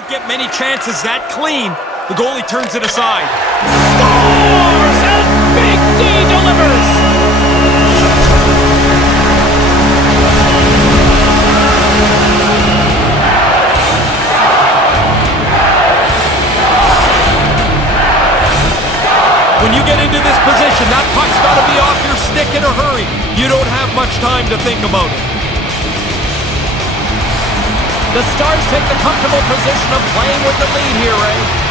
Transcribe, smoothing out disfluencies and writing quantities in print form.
don't get many chances that clean. The goalie turns it aside. Scores! And Big D delivers! When you get into this position, that puck's got to be off your stick in a hurry. You don't have much time to think about it. The Stars take the comfortable position of playing with the lead here, Ray.